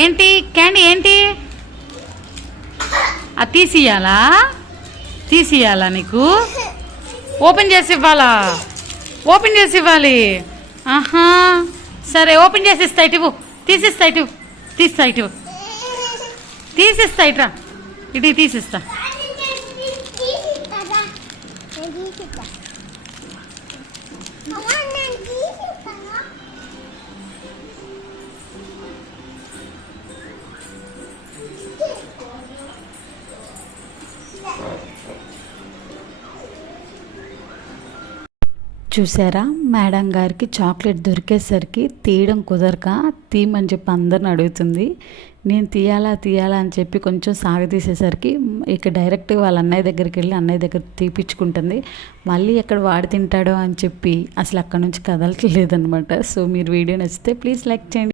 ఏంటి క్యాండీ ఏంటి అది తీసియాలా నీకు ఓపెన్ చేసి ఇవ్వాలా ఓపెన్ చేసి ఇవ్వాలి ఆహా సరే ఓపెన్ చేసి ఇస్తా ఇటు తీసిస్తా ఇటు తీస్తా ఇటు తీసిస్తా ఇట్రా ఇటు తీసిస్తా చూసారా మేడం గారికి చాక్లెట్ దొరికేసరికి తీయడం కుదరక తీయమని చెప్పి అందరిని అడుగుతుంది. నేను తీయాలా అని చెప్పి కొంచెం సాగతీసేసరికి ఇక డైరెక్ట్గా వాళ్ళ అన్నయ్య దగ్గరికి వెళ్ళి అన్నయ్య దగ్గర తీపిచ్చుకుంటుంది. మళ్ళీ ఎక్కడ వాడి తింటాడో అని చెప్పి అసలు అక్కడ నుంచి కదలట్లేదనమాట. సో మీరు వీడియో నచ్చితే ప్లీజ్ లైక్ చేయండి.